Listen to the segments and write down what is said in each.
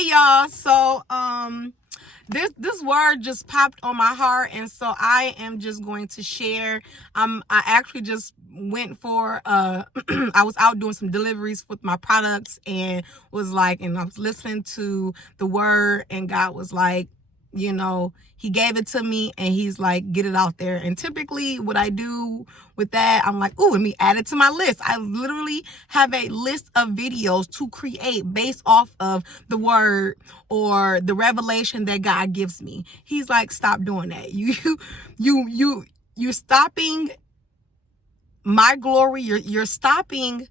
Hey y'all, so this word just popped on my heart, and so I am just going to share. I actually just went for I was out doing some deliveries with my products, and I was listening to the word, and God was like, he gave it to me, and he's like, get it out there. And typically what I do with that, I'm like, let me add it to my list. I literally have a list of videos to create based off of the word or the revelation that God gives me. He's like, stop doing that. You're stopping my glory. You're stopping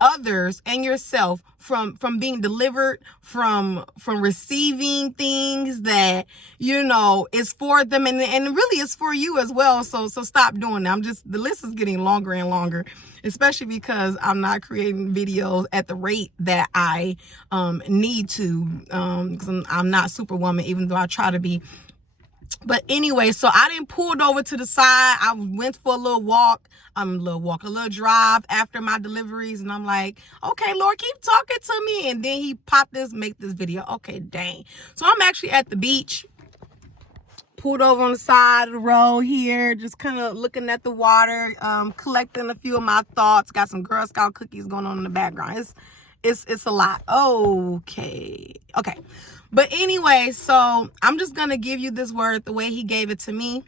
others and yourself from being delivered, from receiving things that is for them, and really it's for you as well. So stop doing that. The list is getting longer and longer, especially because I'm not creating videos at the rate that I need to, because I'm not Superwoman, even though I try to be. But anyway, so I didn't pulled over to the side. I went for a little drive after my deliveries. And I'm like, okay, Lord, keep talking to me. And then he popped make this video. Okay, dang. So I'm actually at the beach, pulled over on the side of the road here, just kind of looking at the water, collecting a few of my thoughts. Got some Girl Scout cookies going on in the background. It's a lot. Okay. But anyway, so I'm just going to give you this word the way he gave it to me.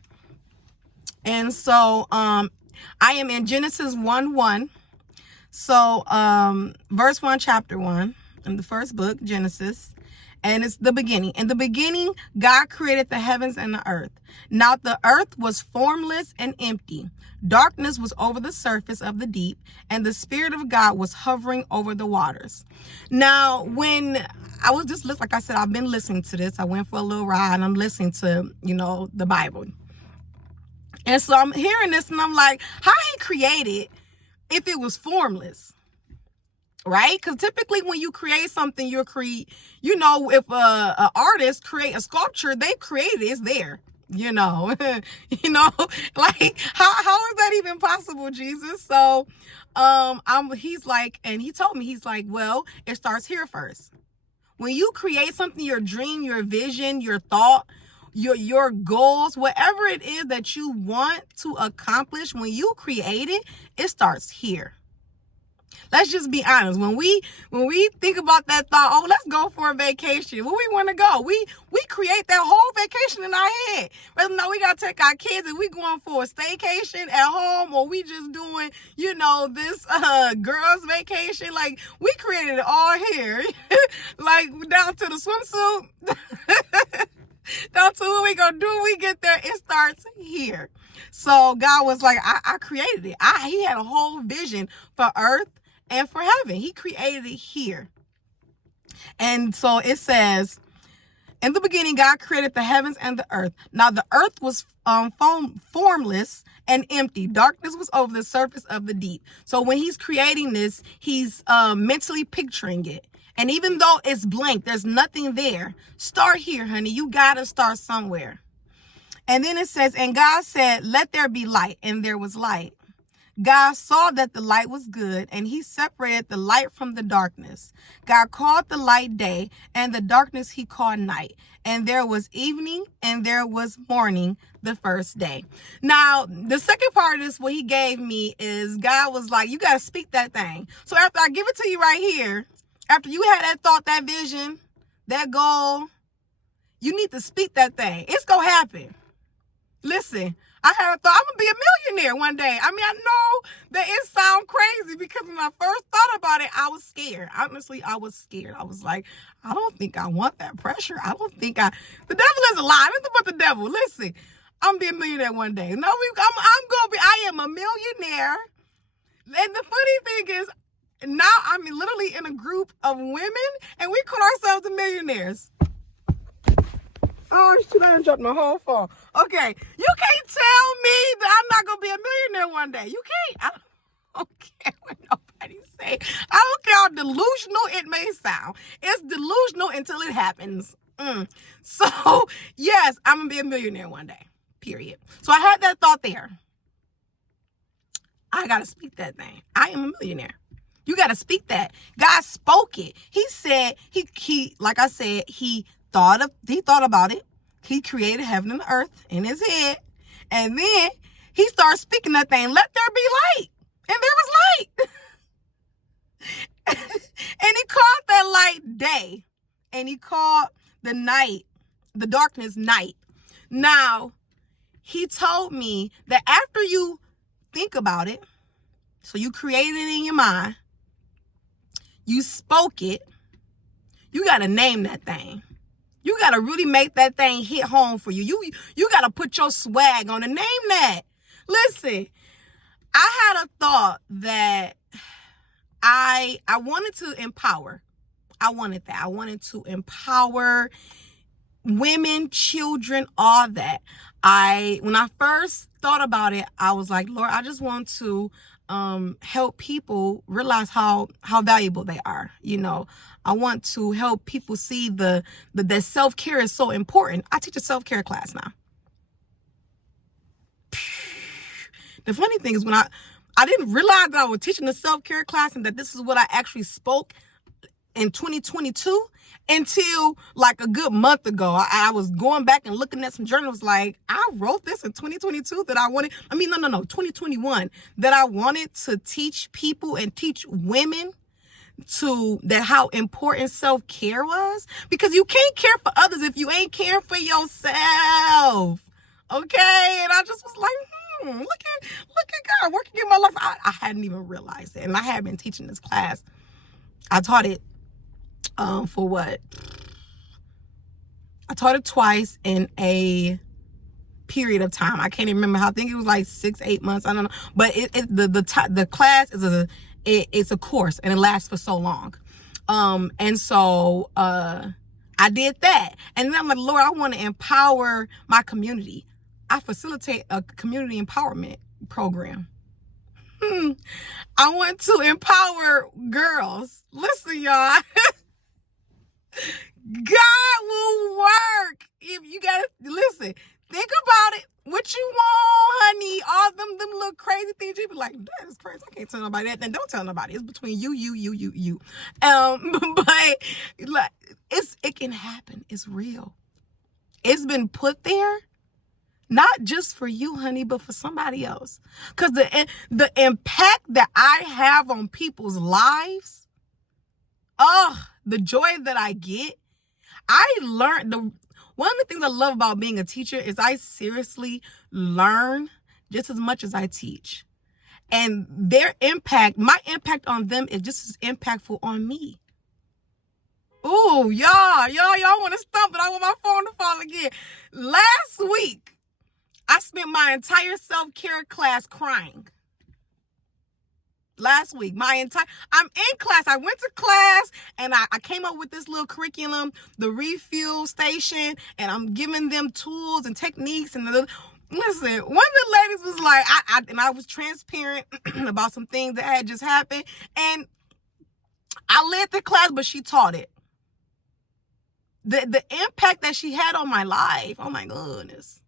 And so I am in Genesis 1:1. So verse 1, chapter 1, in the first book, Genesis. And it's the beginning. In the beginning, God created the heavens and the earth. Now the earth was formless and empty. Darkness was over the surface of the deep, and the Spirit of God was hovering over the waters. Now, when I was just listening, like I said, I've been listening to this. I went for a little ride, and I'm listening to, the Bible. And so I'm hearing this, and I'm like, how he created if it was formless? Right? Because typically when you create something, if a artist create a sculpture, they created it, it's there. Like how is that even possible, Jesus? So he's like, and he told me, he's like, well, it starts here first. When you create something, your dream, your vision, your thought, your goals, whatever it is that you want to accomplish, when you create it, it starts here. Let's just be honest. When we think about that thought, let's go for a vacation. Where we want to go? We create that whole vacation in our head. Whether or not we got to take our kids and we going for a staycation at home, or we just doing, this girls vacation. Like, we created it all here. Like, down to the swimsuit. Down to what we gonna do when we get there. It starts here. So God was like, I created it. He had a whole vision for earth and for heaven. He created it here. And so it says, in the beginning, God created the heavens and the earth. Now the earth was formless and empty. Darkness was over the surface of the deep. So when he's creating this, he's mentally picturing it. And even though it's blank, there's nothing there. Start here, honey. You gotta start somewhere. And then it says, and God said, let there be light. And there was light. God saw that the light was good, and he separated the light from the darkness. God called the light day, and the darkness he called night. And there was evening, and there was morning the first day. Now, the second part of this, what he gave me, is God was like, you got to speak that thing. So after I give it to you right here, after you had that thought, that vision, that goal, you need to speak that thing. It's going to happen. Listen, I had a thought, I'm going to be a millionaire one day. I mean, I know that it sounds crazy, because when I first thought about it, I was scared. Honestly, I was scared. I was like, I don't think I want that pressure. The devil is a lie. Nothing but the devil. Listen, I'm going to be a millionaire one day. No, I am a millionaire. And the funny thing is, now I'm literally in a group of women, and we call ourselves the millionaires. Oh, shit, I done dropped my whole phone. Okay, you can't tell me that I'm not going to be a millionaire one day. You can't. I don't care what nobody say. I don't care how delusional it may sound. It's delusional until it happens. So, yes, I'm going to be a millionaire one day, period. So I had that thought there. I got to speak that thing. I am a millionaire. You got to speak that. God spoke it. He said, he, like I said, he thought about it. He created heaven and earth in his head. And then he started speaking that thing, let there be light. And there was light. And he called that light day. And he called the darkness night. Now, he told me that after you think about it, so you created it in your mind, you spoke it, you got to name that thing. You got to really make that thing hit home for you. You got to put your swag on it. Name that. Listen, I had a thought that I wanted to empower. I wanted that. I wanted to empower women, children, all that. When I first thought about it, I was like, Lord, I just want to help people realize how valuable they are. You know, I want to help people see that self-care is so important. I teach a self-care class now. The funny thing is, when I didn't realize that I was teaching a self-care class and that this is what I actually spoke in 2022 until like a good month ago. I was going back and looking at some journals, like, I wrote this in 2022 that I wanted, 2021, that I wanted to teach people and teach women how important self-care was, because you can't care for others if you ain't caring for yourself. Okay. And I just was like, look at God working in my life. I hadn't even realized it. And I had been teaching this class. I taught it for what? I taught it twice in a period of time. I can't even remember how. I think it was like 6-8 months. I don't know. But the class is it's a course and it lasts for so long. And so I did that. And then I'm like, Lord, I want to empower my community. I facilitate a community empowerment program. I want to empower girls. Listen, y'all. God will work. If you gotta listen, think about it. What you want, honey? All them little crazy things. You be like, that is crazy. I can't tell nobody that. Then don't tell nobody. It's between you. But like, it can happen. It's real. It's been put there, not just for you, honey, but for somebody else. Because the impact that I have on people's lives, the joy that I get, I learned one of the things I love about being a teacher is I seriously learn just as much as I teach. And their impact, my impact on them is just as impactful on me. Ooh, y'all want to stump it. I want my phone to fall again. Last week, I spent my entire self-care class crying. Last week, I'm in class. I went to class and I came up with this little curriculum, the refuel station, and I'm giving them tools and techniques. And listen, one of the ladies was like, I was transparent about some things that had just happened. And I led the class, but she taught it. The impact that she had on my life, oh my goodness.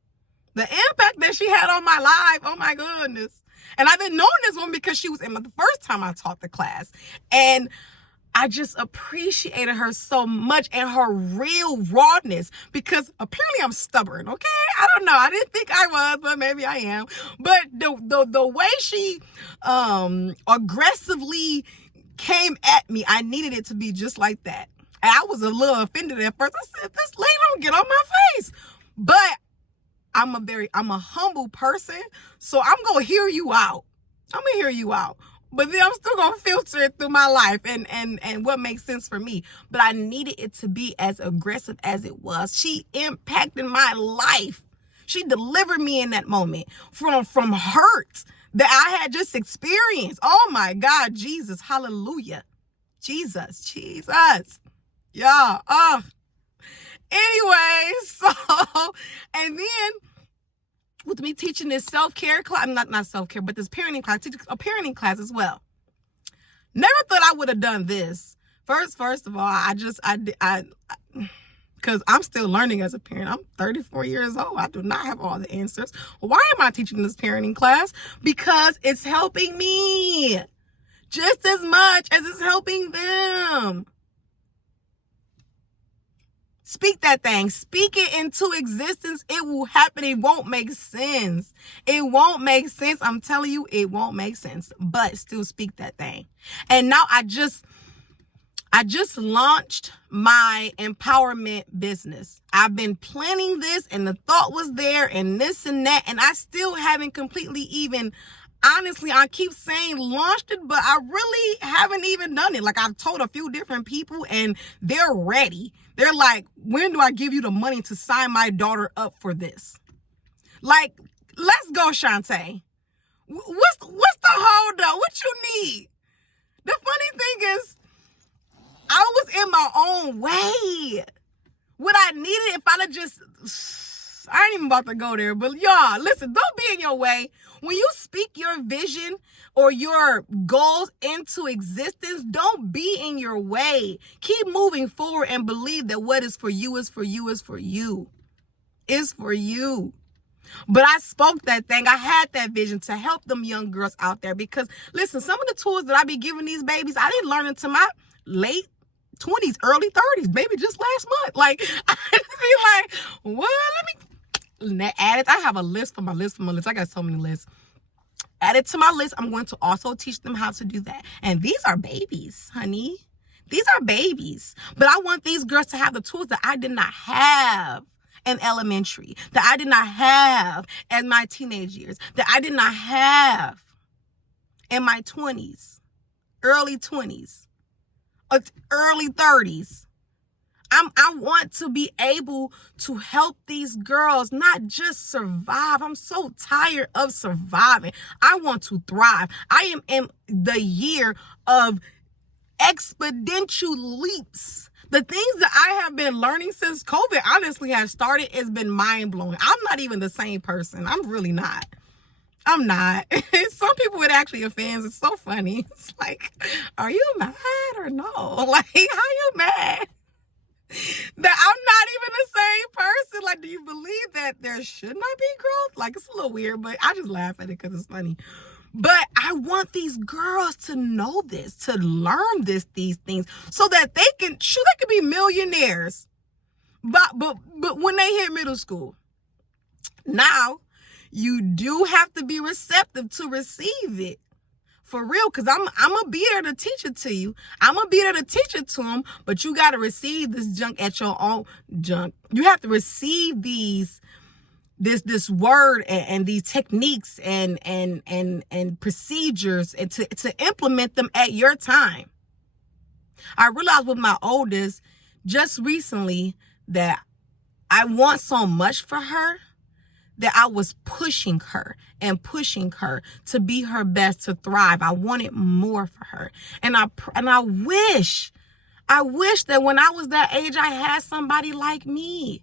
The impact that she had on my life, oh my goodness. And I've been knowing this one because she was in the first time I taught the class. And I just appreciated her so much and her real rawness, because apparently I'm stubborn, okay? I don't know. I didn't think I was, but maybe I am. But the way she aggressively came at me, I needed it to be just like that. And I was a little offended at first. I said, this lady don't get on my face. But I'm a humble person, so I'm going to hear you out. But then I'm still going to filter it through my life and what makes sense for me. But I needed it to be as aggressive as it was. She impacted my life. She delivered me in that moment from hurt that I had just experienced. Oh my God, Jesus, hallelujah. Jesus. Yeah. Anyway, so, and then with me teaching this self-care class, not self-care, but this parenting class, teaching a parenting class as well. Never thought I would have done this. First of all, I because I'm still learning as a parent. I'm 34 years old. I do not have all the answers. Why am I teaching this parenting class? Because it's helping me just as much as it's helping them. Speak that thing. Speak it into existence. It will happen. It won't make sense. It won't make sense. I'm telling you, it won't make sense. But still speak that thing. And now I just launched my empowerment business. I've been planning this and the thought was there and this and that. And I still haven't completely even, honestly, I keep saying launched it, but I really haven't even done it. Like I've told a few different people and they're ready. They're like, when do I give you the money to sign my daughter up for this? Like, let's go, Shantae. What's the hold up? What you need? The funny thing is, I was in my own way. What I needed, if I'd have just, I ain't even about to go there, but y'all, listen, don't be in your way. When you speak your vision or your goals into existence, don't be in your way. Keep moving forward and believe that what is for you is for you is for you. Is for you. But I spoke that thing. I had that vision to help them young girls out there because, listen, some of the tools that I be giving these babies, I didn't learn until my late 20s, early 30s, maybe just last month. Like, I be like, what? Let me add it. I have a list for my list. I got so many lists. Add it to my list. I'm going to also teach them how to do that. And these are babies, honey. These are babies. But I want these girls to have the tools that I did not have in elementary, that I did not have in my teenage years, that I did not have in my 20s, early 20s, early 30s. I want to be able to help these girls not just survive. I'm so tired of surviving. I want to thrive. I am in the year of exponential leaps. The things that I have been learning since COVID honestly has started has been mind-blowing. I'm not even the same person. I'm really not. I'm not. Some people it actually offends. It's so funny. It's like, are you mad or no? Like, how you mad? That I'm not even the same person. Like, do you believe that there should not be growth? Like, it's a little weird, but I just laugh at it because it's funny. But I want these girls to know this, to learn these things, so that they can be millionaires. But when they hit middle school, now you do have to be receptive to receive it. For real, because I'm going to be there to teach it to you. I'm going to be there to teach it to them, but you got to receive this junk at your own junk. You have to receive this word and these techniques and procedures and to implement them at your time. I realized with my oldest just recently that I want so much for her that I was pushing her to be her best, to thrive. I wanted more for her. And I wish that when I was that age, I had somebody like me.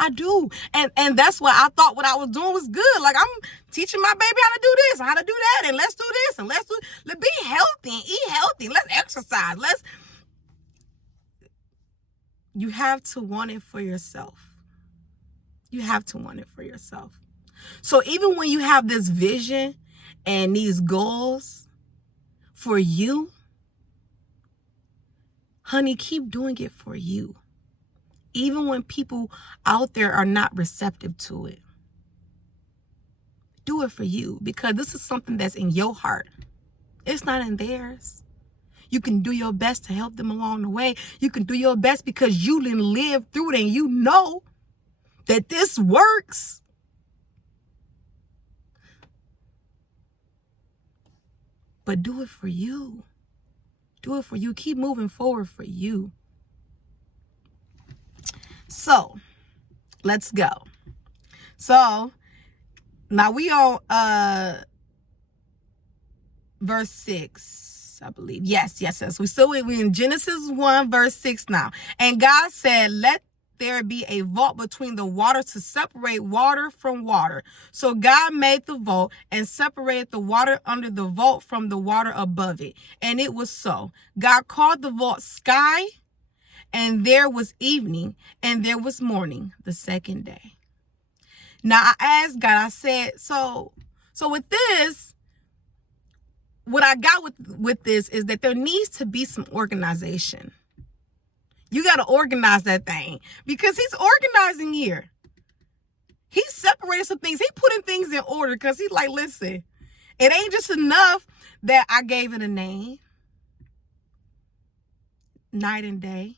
I do. And that's what I thought what I was doing was good. Like, I'm teaching my baby how to do this, how to do that, and let's do this, and let's be healthy, eat healthy, let's exercise. You have to want it for yourself. You have to want it for yourself. So even when you have this vision and these goals for you, honey, keep doing it for you. Even when people out there are not receptive to it. Do it for you, because this is something that's in your heart. It's not in theirs. You can do your best to help them along the way. You can do your best because you didn't live through it and you know that this works. But do it for you. Do it for you. Keep moving forward for you. So, let's go. So, now we on verse 6, I believe. Yes. We in Genesis 1, verse 6 now. And God said, let there be a vault between the water to separate water from water. So God made the vault and separated the water under the vault from the water above it. And it was so. God called the vault sky, and there was evening, and there was morning the second day. Now I asked God, I said, so with this, what I got with this is that there needs to be some organization. You got to organize that thing, because he's organizing here. He separated some things. He putting things in order, because he's like, listen, it ain't just enough that I gave it a name, night and day.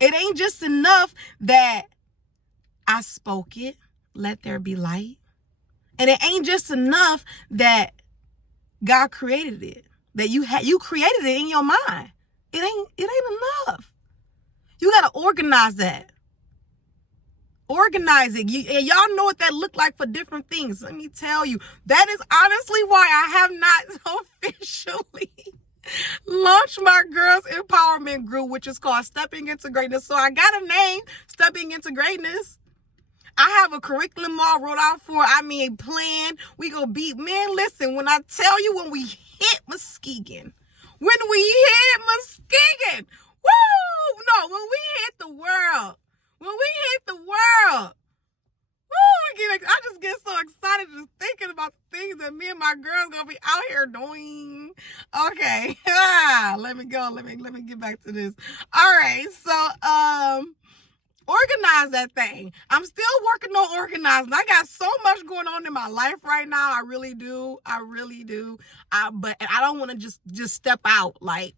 It ain't just enough that I spoke it, let there be light. And it ain't just enough that God created it, that you created it in your mind. It ain't enough. You got to organize that. Organize it. And y'all know what that looked like for different things. Let me tell you, that is honestly why I have not officially launched my girls empowerment group, which is called Stepping Into Greatness. So I got a name, Stepping Into Greatness. I have a curriculum all wrote out for, plan. We go beat. Man, listen, when I tell you, when we hit Muskegon, woo! No, when we hit the world, I just get so excited just thinking about the things that me and my girls gonna be out here doing. Okay, let me go. Let me get back to this. All right, so organize that thing. I'm still working on organizing. I got so much going on in my life right now. I really do. But I don't want to just step out like,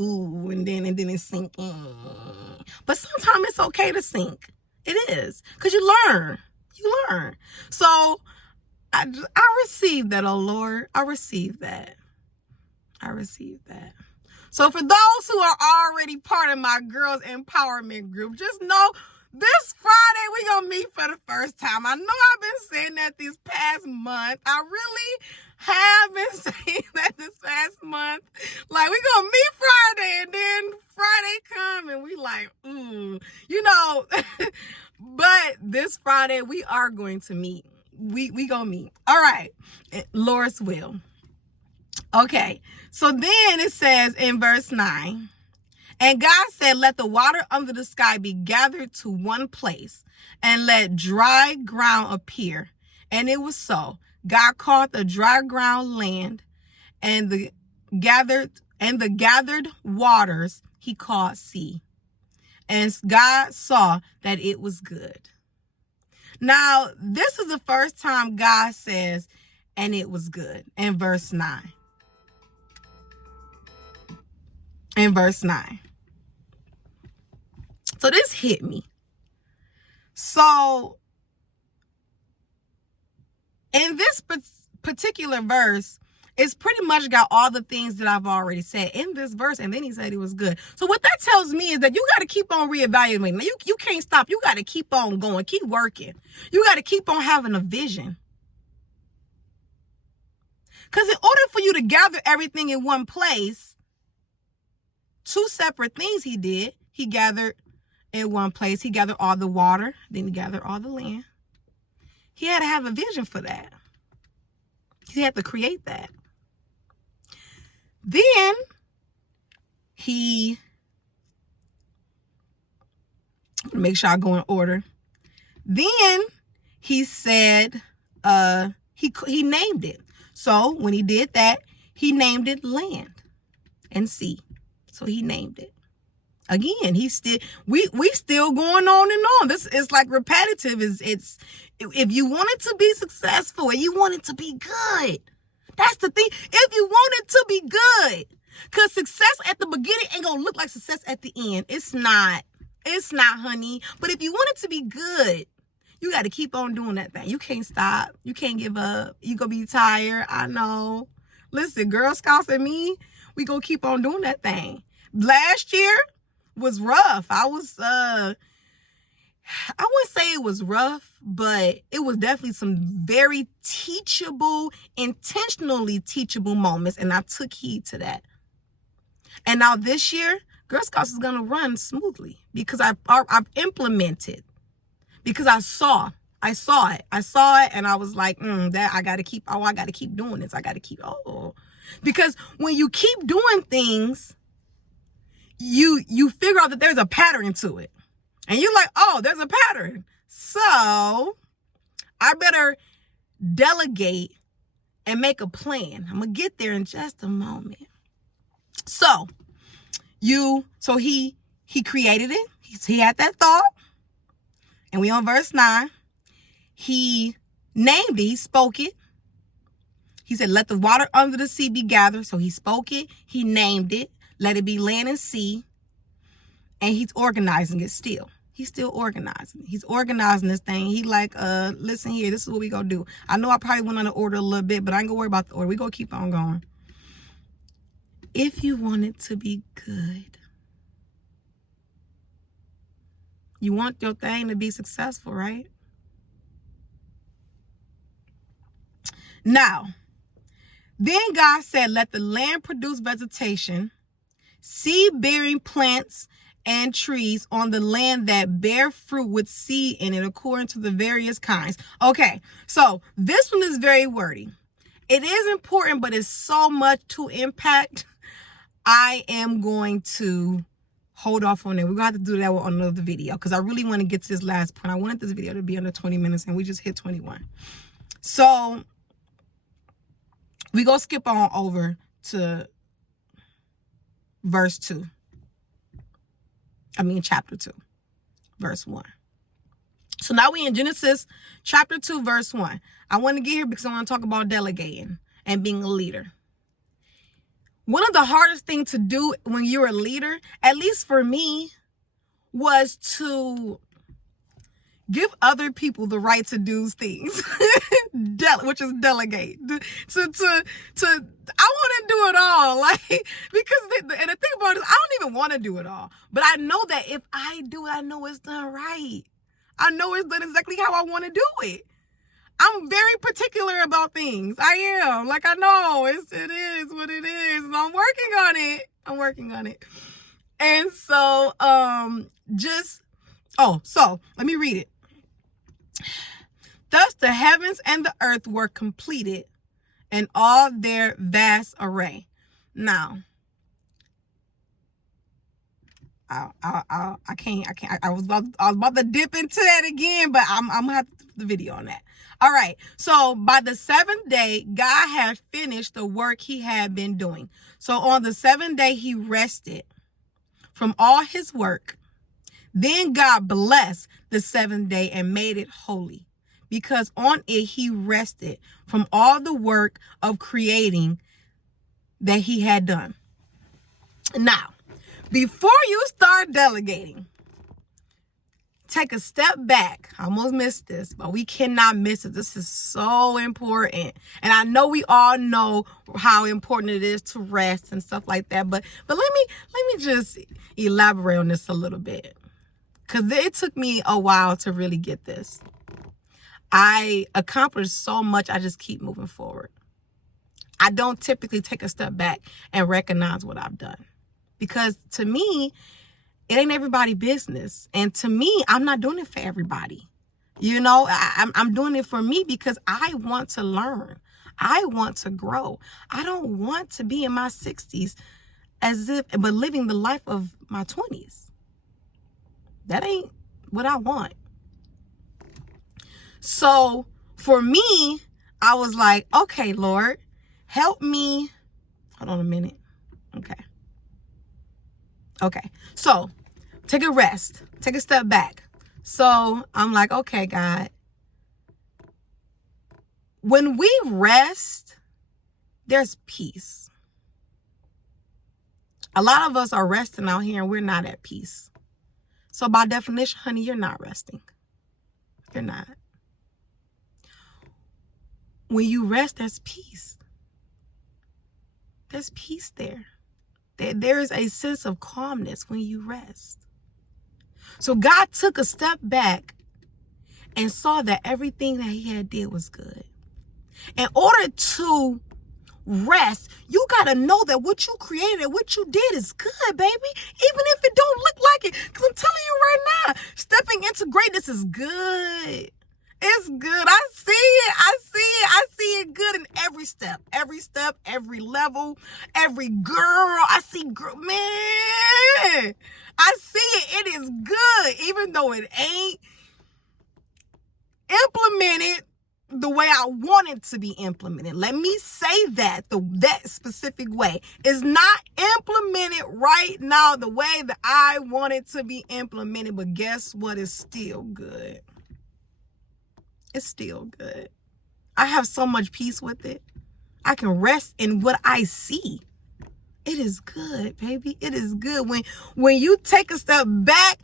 ooh, and then it sink in. But sometimes it's okay to sink. It is, because you learn. So I received that, oh Lord. I received that. So for those who are already part of my girls empowerment group, just know this Friday we gonna meet for the first time. I know I've been saying that this past month. I really have been saying that this past month. Like, we gonna meet Friday, and then Friday come and we like, but this Friday we are going to meet. We gonna meet. All right, Lord's will. Okay, so then it says in verse 9, and God said, let the water under the sky be gathered to one place, and let dry ground appear. And it was so. God called the dry ground land, and the gathered waters he called sea. And God saw that it was good. Now, this is the first time God says, and it was good, in verse 9. So this hit me. So in this particular verse, it's pretty much got all the things that I've already said in this verse. And then he said it was good. So what that tells me is that you got to keep on reevaluating. Now, you can't stop. You got to keep on going, keep working. You got to keep on having a vision. Because in order for you to gather everything in one place, two separate things he did. He gathered in one place. He gathered all the water. Then he gathered all the land. He had to have a vision for that. He had to create that. Then he, make sure I go in order. Then he said, he named it. So when he did that, he named it land and sea. So he named it. Again, we still going on and on. This is like repetitive. It's if you want it to be successful and you want it to be good, that's the thing. If you want it to be good, because success at the beginning ain't gonna look like success at the end. It's not, honey. But if you want it to be good, you got to keep on doing that thing. You can't stop. You can't give up. You gonna be tired. I know. Listen, Girl Scouts and me, we gonna keep on doing that thing. Last year was rough. I wouldn't say it was rough, but it was definitely some very teachable, intentionally teachable moments, and I took heed to that. And now this year, Girl Scouts is gonna run smoothly because I've implemented, because I saw it, and I was like, I gotta keep doing this. Because when you keep doing things, you figure out that there's a pattern to it. And you're like, oh, there's a pattern. So I better delegate and make a plan. I'm going to get there in just a moment. So he created it. He had that thought. And we on verse 9. He named it. He spoke it. He said, let the water under the sea be gathered. So he spoke it. He named it. Let it be land and sea. And he's organizing it still. He's still organizing. He's organizing this thing. He like, listen here, this is what we gonna do. I know I probably went on the order a little bit, but I ain't gonna worry about the order. We gonna keep on going. If you want it to be good, you want your thing to be successful, right? Now, then God said, let the land produce vegetation, seed-bearing plants and trees on the land that bear fruit with seed in it according to the various kinds. Okay, so this one is very wordy. It is important, but it's so much to impact. I am going to hold off on it. We're going to have to do that on another video because I really want to get to this last point. I wanted this video to be under 20 minutes and we just hit 21. So we're going to skip on over to chapter 2, verse 1. So now we in Genesis chapter 2, verse 1. I want to get here because I want to talk about delegating and being a leader. One of the hardest things to do when you're a leader, at least for me, was to give other people the right to do things, which is delegate. I want to do it all, like, because and the thing about it is I don't even want to do it all, but I know that if I do it, I know it's done right. I know it's done exactly how I want to do it. I'm very particular about things. I am. Like, I know it is what it is, and I'm working on it. And so, so let me read it. Thus the heavens and the earth were completed in all their vast array. Now, I can't. I was about to dip into that again, but I'm gonna have to do the video on that. All right. So by the seventh day, God had finished the work he had been doing. So on the seventh day, he rested from all his work. Then God blessed the seventh day and made it holy, because on it he rested from all the work of creating that he had done. Now, before you start delegating, take a step back. I almost missed this, but we cannot miss it. This is so important. And I know we all know how important it is to rest and stuff like that. But let me just elaborate on this a little bit, because it took me a while to really get this. I accomplished so much, I just keep moving forward. I don't typically take a step back and recognize what I've done, because to me, it ain't everybody's business. And to me, I'm not doing it for everybody. You know, I'm doing it for me because I want to learn. I want to grow. I don't want to be in my 60s but living the life of my 20s. That ain't what I want. So for me, I was like, okay, Lord, help me. Hold on a minute. Okay. So take a rest. Take a step back. So I'm like, okay, God. When we rest, there's peace. A lot of us are resting out here and we're not at peace. So by definition, honey, you're not resting. You're not. When you rest, there's peace. There's peace there. There is a sense of calmness when you rest. So God took a step back and saw that everything that he had did was good. In order to rest, you got to know that what you created, what you did is good, baby. Even if it don't look like it. Because I'm telling you right now, stepping into greatness is good. It's good. I see it. I see it good in every step, every level, every girl. I see girl, man. I see it. It is good. Even though it ain't implemented the way I want it to be implemented. Let me say that that specific way is not implemented right now the way that I want it to be implemented. But guess what? It's still good. It's still good. I have so much peace with it. I can rest in what I see. It is good, baby. It is good. When you take a step back,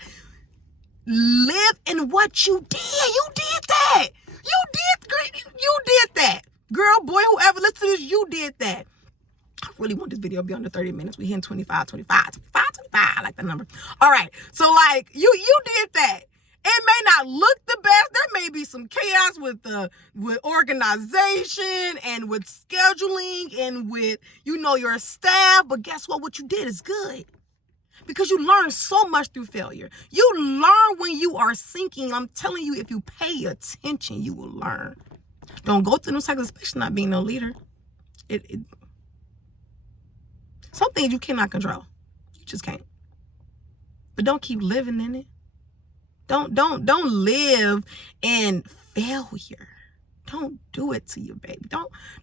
live in what you did. You did that. You did that. Girl, boy, whoever listens to this, you did that. I really want this video to be under 30 minutes. We hitting 25. I like that number. All right. So like you did that. It may not look the best. There may be some chaos with organization and with scheduling and with, your staff. But guess what? What you did is good. Because you learn so much through failure. You learn when you are sinking. I'm telling you, if you pay attention, you will learn. Don't go through no cycles, especially not being no leader. Some things you cannot control. You just can't. But don't keep living in it. Don't live in failure. Don't do it to your baby.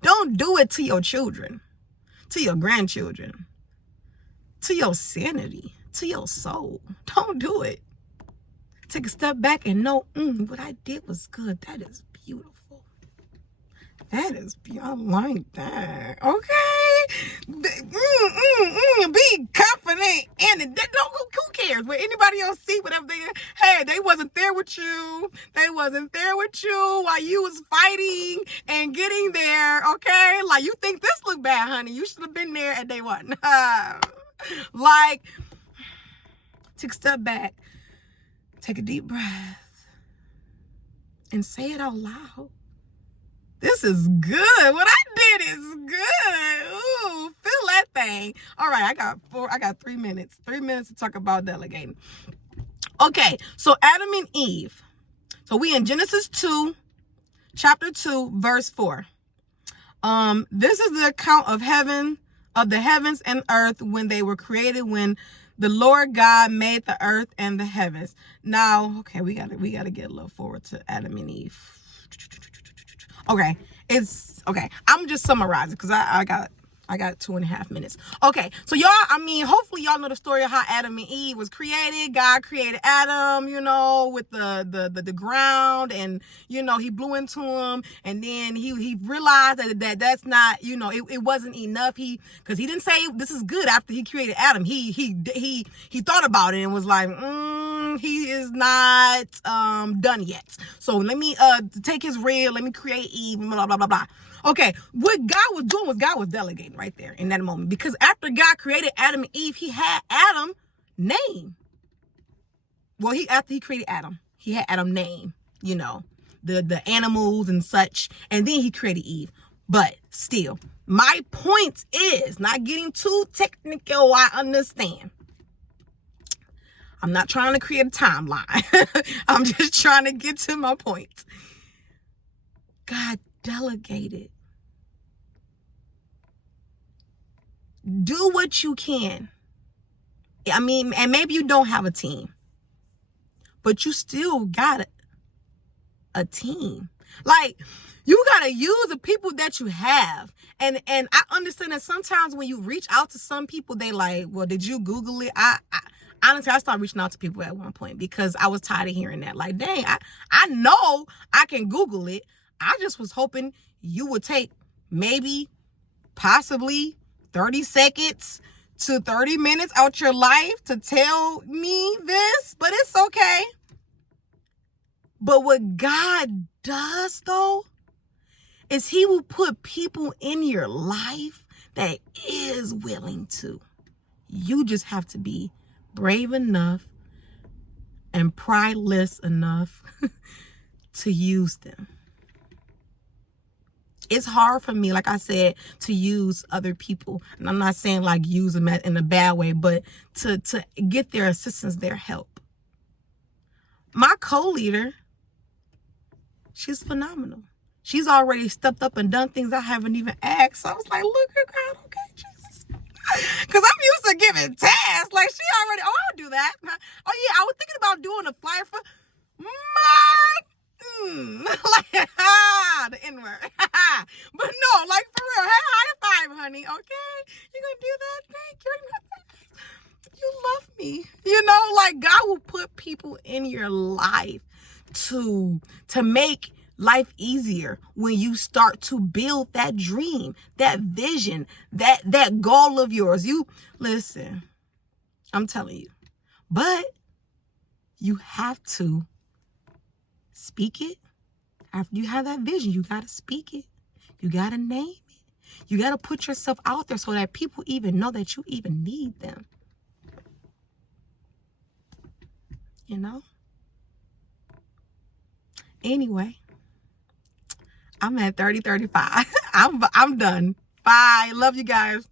Don't do it to your children, to your grandchildren, to your sanity, to your soul. Don't do it. Take a step back and know, what I did was good. That is beautiful. That is beyond like that. Okay? Be confident in it. Who cares? What anybody else see, whatever they wasn't there with you. They wasn't there with you while you was fighting and getting there. Okay? Like, you think this look bad, honey. You should have been there at day one. Like, take a step back. Take a deep breath. And say it out loud. This is good. What I did is good. Ooh, feel that thing. All right, I got 3 minutes. 3 minutes to talk about delegating. Okay, so Adam and Eve. So we in Genesis 2, chapter 2, verse 4. This is the account of the heavens and earth when they were created, when the Lord God made the earth and the heavens. Now, okay, we gotta get a little forward to Adam and Eve. Okay, it's okay. I'm just summarizing because I got 2.5 minutes. Okay, so y'all, hopefully y'all know the story of how Adam and Eve was created. God created Adam, with the ground, and he blew into him, and then he realized that's not, it wasn't enough. Because he didn't say this is good after he created Adam. He thought about it and was like, he is not done yet. So let me take his rib, let me create Eve, blah blah blah blah. Okay, what God was doing was God was delegating right there in that moment. Because after God created Adam and Eve, he had Adam name. Well, after he created Adam, he had Adam name, the animals and such. And then he created Eve. But still, my point is, not getting too technical, I understand. I'm not trying to create a timeline. I'm just trying to get to my point. God delegated. Do what you can. And maybe you don't have a team, but you still got a team. Like, you got to use the people that you have. And I understand that sometimes when you reach out to some people, they like, well, did you Google it? Honestly, I started reaching out to people at one point because I was tired of hearing that. Like, dang, I know I can Google it. I just was hoping you would take maybe, possibly 30 seconds to 30 minutes out your life to tell me this, but it's okay. But what God does, though, is he will put people in your life that is willing to. You just have to be brave enough and prideless enough to use them. It's hard for me, like I said, to use other people. And I'm not saying like use them in a bad way, but to get their assistance, their help. My co-leader, she's phenomenal. She's already stepped up and done things I haven't even asked. So I was like, look at God, okay, Jesus. Because I'm used to giving tasks. Like, she already, I'll do that. Oh, yeah, I was thinking about doing a flyer for my like, the N-word. But no, like, for real, hey, high five, honey, okay? You gonna do that? Thank you. You love me. You know, like, God will put people in your life to make life easier when you start to build that dream, that vision, that goal of yours. You listen, I'm telling you, but you have to speak it. After you have that vision, you got to speak it. You got to name it. You got to put yourself out there so that people even know that you even need them. You know? Anyway, I'm at 30:35. I'm done. Bye. Love you guys.